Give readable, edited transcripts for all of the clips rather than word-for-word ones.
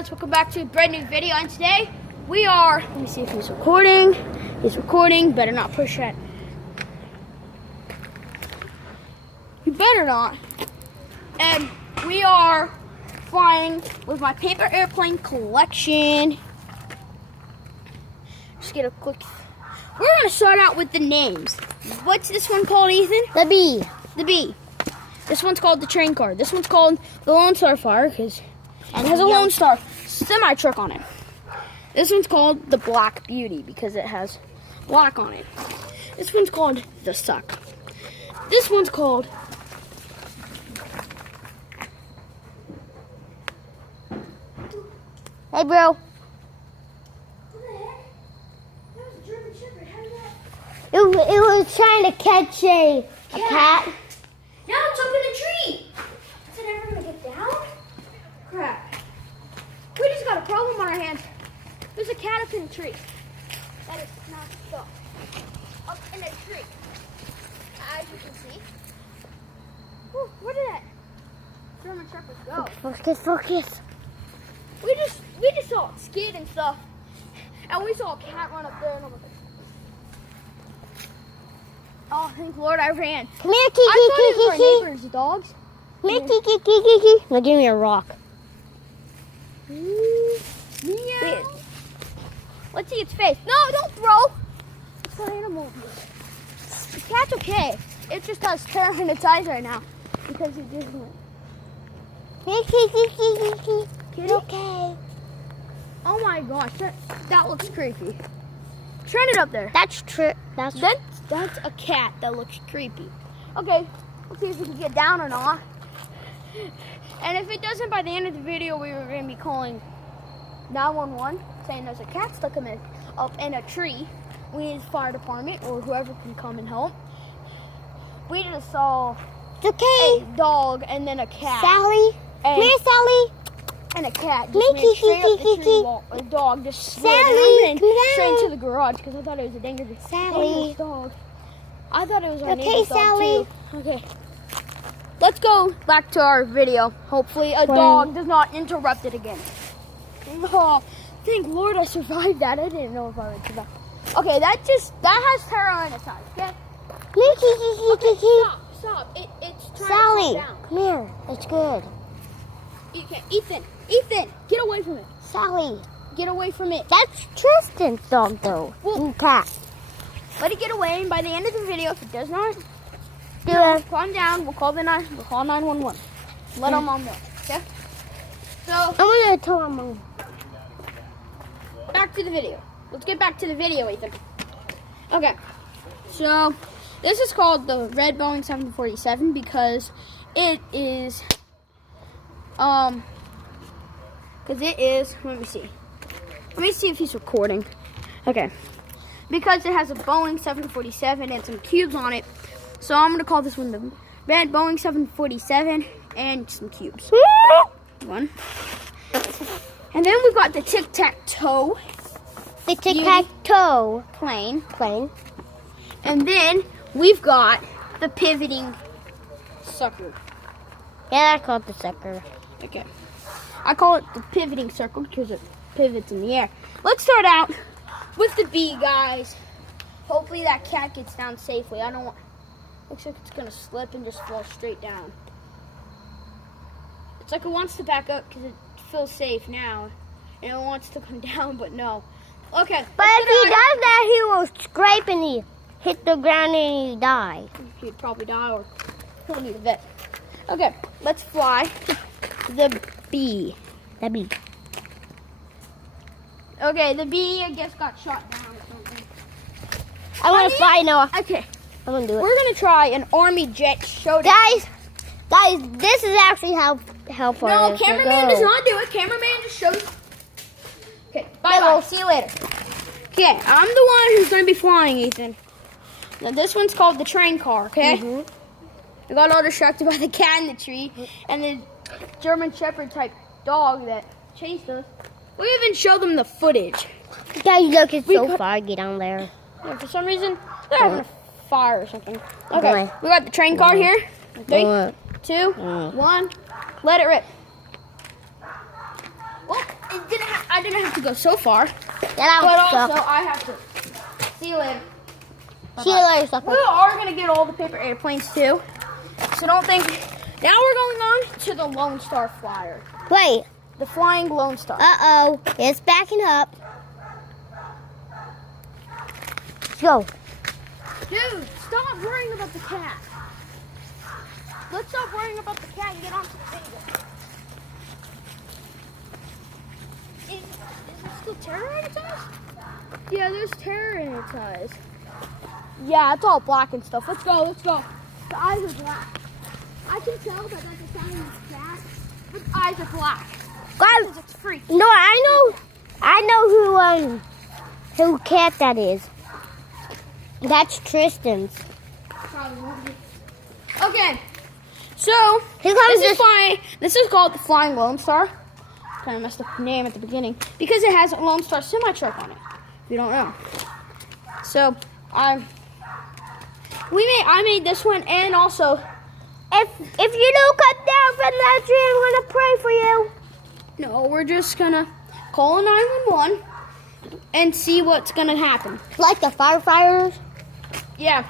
guys, welcome back to a brand new video, and today we are, let me see if he's recording. He's recording, better not push that. You better not. And we are flying with my paper airplane collection. Just get a quick, we're going to start out with the names. What's this one called, Ethan? The bee. The bee. This one's called the train car. This one's called the Lone Star Fire because it has a Lone Star semi-truck on it. This one's called the Black Beauty because it has black on it. This one's called the Suck. This one's called Hey, bro. What the heck? That was a German Shepherd. How did that? It was trying to catch a cat. Now it's up in a tree. Is it ever gonna get down? Crap. We just got a problem on our hands. There's a cat up in a tree. That is not stuck. Up in a tree. As you can see. Whew, where did that German Shepherd go? Focus. We just saw it skid and stuff. And we saw a cat run up there and I'm like, oh, thank Lord I ran. Come here, I thought it was our Kiki. neighbors' dogs. Come here, Kiki. Now give me a rock. Meow. Let's see its face. No, don't throw. It's an animal abuse. The cat's okay. It just has terror in its eyes right now because it just went. Kiki. Kitty? Okay. Oh my gosh, that looks creepy. Turn it up there. That's true. That's a cat that looks creepy. Okay, let's see if we can get down or not. And if it doesn't, by the end of the video, we were going to be calling 911, saying there's a cat stuck up in a tree. We need the fire department or whoever can come and help. We just saw a dog and then a cat. Sally. Come here, Sally. And a cat just ran straight up the tree wall. A dog just slid and straight into the garage because I thought it was a dangerous dog. I thought it was our neighbor's dog too. Okay. Let's go back to our video. Hopefully a dog does not interrupt it again. Oh, thank Lord I survived that. I didn't know if I would survive. Okay, that has terror in its eyes, okay? Stop. It's trying Sally, to calm down. come here. It's good. Ethan, get away from it. Sally. Get away from it. That's Tristan's dog, though. Well, Cat. Let it get away, and by the end of the video, if it does not calm down, we'll call 911. Let our mom know, okay? So, I'm going to tell my mom. back to the video. Let's get back to the video, Ethan. Okay, so this is called the Red Boeing 747 because it is, let me see if he's recording. Okay. Because it has a Boeing 747 and some cubes on it. So I'm going to call this one the Red Boeing 747 and some cubes. One. And then we've got the tic-tac-toe. The tic-tac-toe Plane. And then we've got the pivoting sucker. yeah, I call it the sucker. Okay. I call it the pivoting circle because it pivots in the air. Let's start out with the bee, guys. Hopefully that cat gets down safely. I don't want. Looks like it's gonna slip and just fall straight down. It's like it wants to back up because it feels safe now, and it wants to come down, but no. Okay. But if he does that, he will scrape and he hit the ground and he die. He'd probably die or he'll need a vet. Okay, let's fly the bee. The bee. Okay, the bee, I guess, got shot down or something. I want to fly, Noah. Okay, I'm going to do it. we're going to try an Army jet showdown. Guys, this is actually how far No, it is to cameraman go. does not do it. Cameraman just shows. Okay, bye-bye. See you later. Okay, I'm the one who's going to be flying, Ethan. Now, this one's called the train car, okay? I got all distracted by the cat in the tree and the German Shepherd type dog that chased us. We even showed them the footage. Guys, look, it's so far. Get down there. Yeah, for some reason, they're having a fire or something. Okay, we got the train car here. 3, 2, 1. Let it rip. Well, I didn't have to go so far. That But was also, suck. I have to. See you later. See you later, sucker. We are going to get all the paper airplanes too. So don't think. Now we're going on to the Lone Star Flyer. Wait. The Flying Lone Star. Uh-oh. It's backing up. Let's go. Dude, stop worrying about the cat. Let's stop worrying about the cat and get on to the video. Is there still terror in its eyes? Yeah, there's terror in its eyes. Yeah, it's all black and stuff. Let's go, let's go. The eyes are black. I can tell that that's a sign of the cat. Its eyes are black. Guys, Because it's freaky. no, I know who cat that is. That's Tristan's. Probably won't be. Okay, so Here comes this is called the Flying Lone Star. Kind of messed up the name at the beginning because it has a Lone Star semi-truck on it. If you don't know. So I made this one, and also If you don't come down from that tree, I'm gonna pray for you. no, we're just gonna call 911 and see what's gonna happen. Like the firefighters. Yeah,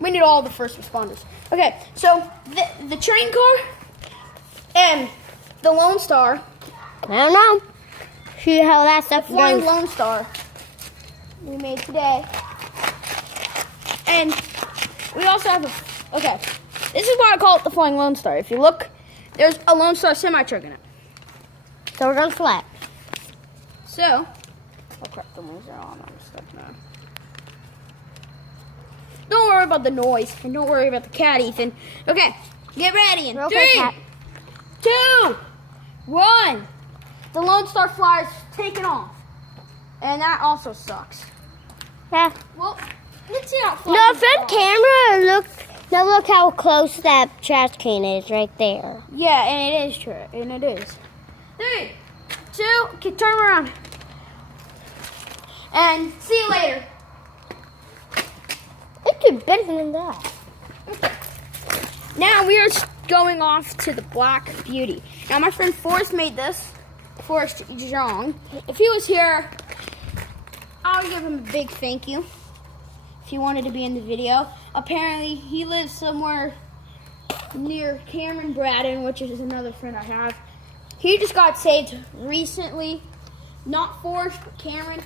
we need all the first responders. Okay, so the train car and the Lone Star. I don't know. See how that stuff Flying goes. Lone Star we made today. And we also have okay, this is why I call it the Flying Lone Star. If you look, there's a Lone Star semi-truck in it. So we're gonna flat. So, oh crap, the wings are on. I'm stuck now. Don't worry about the noise, and don't worry about the cat, Ethan. Okay, get ready in Real quick, 3, Cat. 2, 1. The Lone Star Flyer's taking off. And that also sucks. Yeah. Well, let's see how it flies. No, in the front car. camera. Look how close that trash can is right there. Yeah, and it is true. And it is. 3, 2, okay, turn around. And see you later. It's better than that. Now we are going off to the Black Beauty. Now my friend Forrest made this. Forrest Zhang. If he was here, I would give him a big thank you. If he wanted to be in the video. Apparently he lives somewhere near Cameron Braden, which is another friend I have. He just got saved recently. Not Forrest, but Cameron.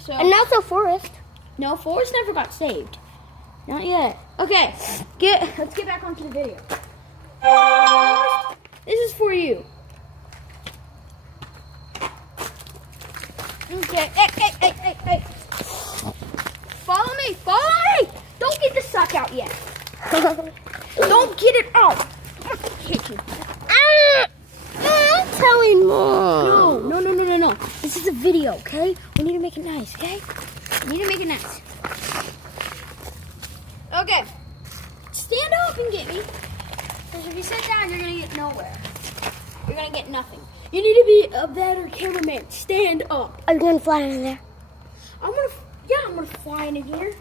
So And also Forrest. no, Forrest never got saved. Not yet. Okay, let's get back onto the video. This is for you. Okay, hey. Follow me. Don't get the suck out yet. Don't get it out. I'm gonna hit you. I'm telling Mom. No. This is a video, okay? We need to make it nice, okay? We need to make it nice. Okay. Stand up and get me. Because if you sit down, you're going to get nowhere. You're going to get nothing. You need to be a better cameraman. Stand up. Are you gonna fly in there? I'm going to fly in here.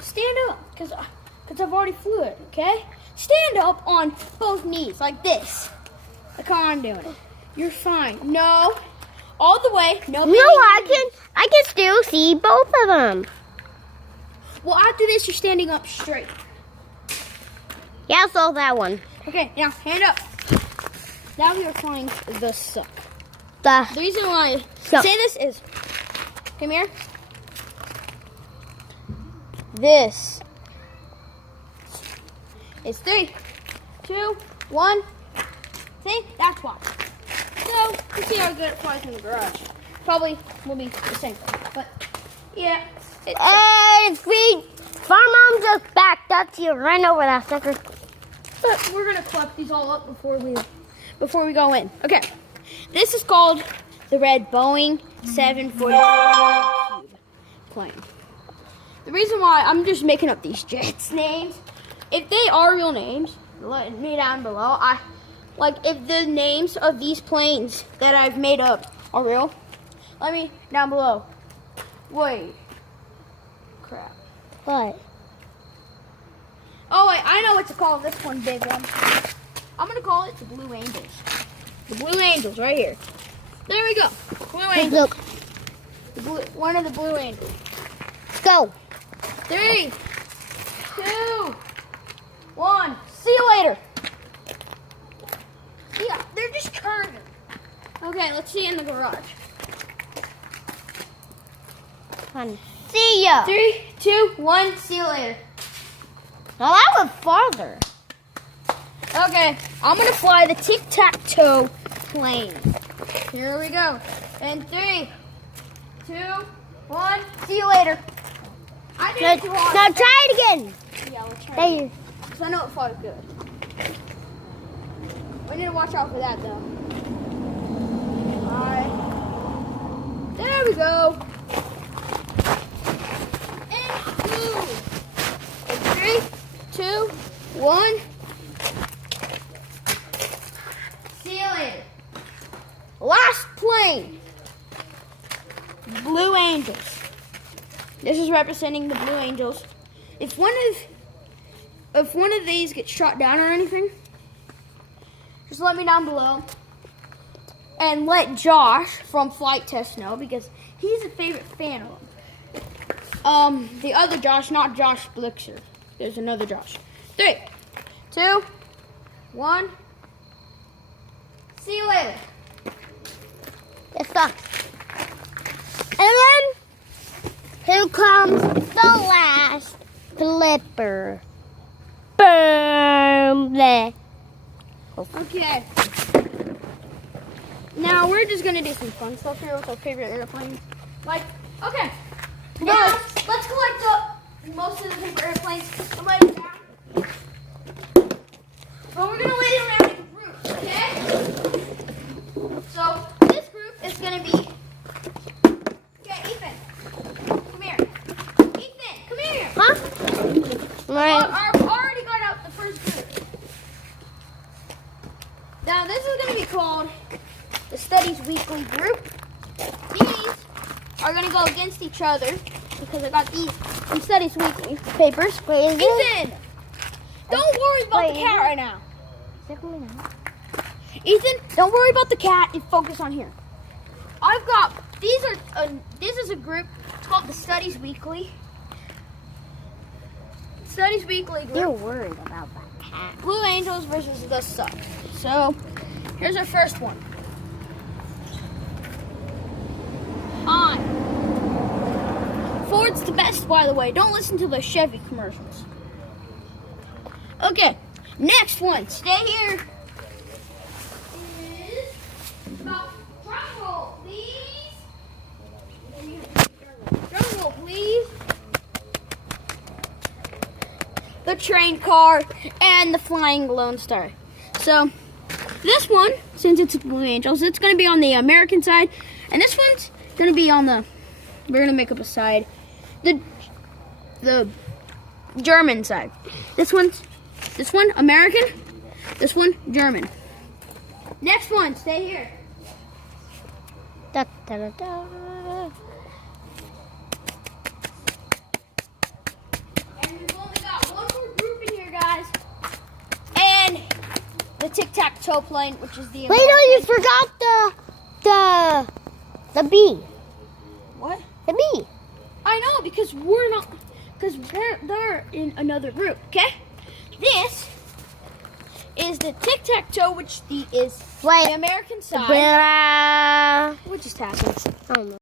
Stand up. Because I've already flew it, okay? Stand up on both knees like this. Like how I'm doing it. You're fine. No. All the way. No, I can still see both of them. Well, after this, you're standing up straight. Yeah, I saw that one. Okay, now hand up. Now we are flying the suck. The The reason why I Suck. say this is, come here. This is 3, 2, 1. See, that's why. So let's see how good it flies in the garage. Probably will be the same thing, but yeah. and Farm Mom just backed up to you right over that sucker. But we're gonna collect these all up before we go in. Okay, this is called the red Boeing 747 Cube plane. The reason why I'm just making up these jets names, if they are real names, let me down below. If the names of these planes that I've made up are real, let me down below. Wait, crap. What? Oh wait, I know what to call this one big one. I'm gonna call it the Blue Angels. The Blue Angels right here. There we go. Blue angel. Look. One of the blue angels. Let's go. 3, 2, 1. See you later. Yeah, they're just curving. Okay, let's see in the garage. Fun. See ya. 3, 2, 1. See you later. Now that went farther. Okay, I'm gonna fly the tic-tac-toe plane. Here we go. And 3, 2, 1. See you later. I did it too hard. Now try it again. Yeah, we'll try There you. because I know it felt good. We need to watch out for that though. Alright. There we go. And 2. And 3, 2, 1. See you later. Last plane. Blue Angels. This is representing the Blue Angels. If one of these gets shot down or anything, just let me down below. And let Josh from Flight Test know because he's a favorite fan of them. The other Josh, not Josh Blixer. There's another Josh. 3, 2, 1. See you later. It sucks. And then here comes the last flipper. Boom! There. Okay. Now we're just gonna do some fun stuff here with our favorite airplanes. Like, okay. Now let's collect up most of the paper airplanes and lay them down. But we're gonna lay them around in groups, okay? So this group is gonna be. Okay, Ethan. Come here. Ethan, come here. Huh? Right. I've already got out the first group. Now this is going to be called the Studies Weekly group. These are going to go against each other because I got these from Studies Weekly papers. Wait, is Ethan, don't worry about the cat right now. Ethan, don't worry about the cat and focus on here. I've got these are this is a group. It's called the Studies Weekly. Studies Weekly group. You're worried about that cat. Blue Angels versus the Suck. So, here's our first one. On. Ford's the best, by the way. Don't listen to the Chevy commercials. Okay, next one. Stay here. Is about drum roll, please. Drum roll, please. The train car, and the flying Lone Star. So, this one, since it's Blue Angels, it's going to be on the American side, and this one's going to be on the, we're going to make up a side, the German side. This one, American, this one, German. Next one, stay here. Da, da, da, da. The tic-tac-toe plane, which is the Wait, no, you forgot the bee. What? The bee. I know, because they're in another group, okay? This is the tic-tac-toe, which is the American side. What What just happened? I don't know.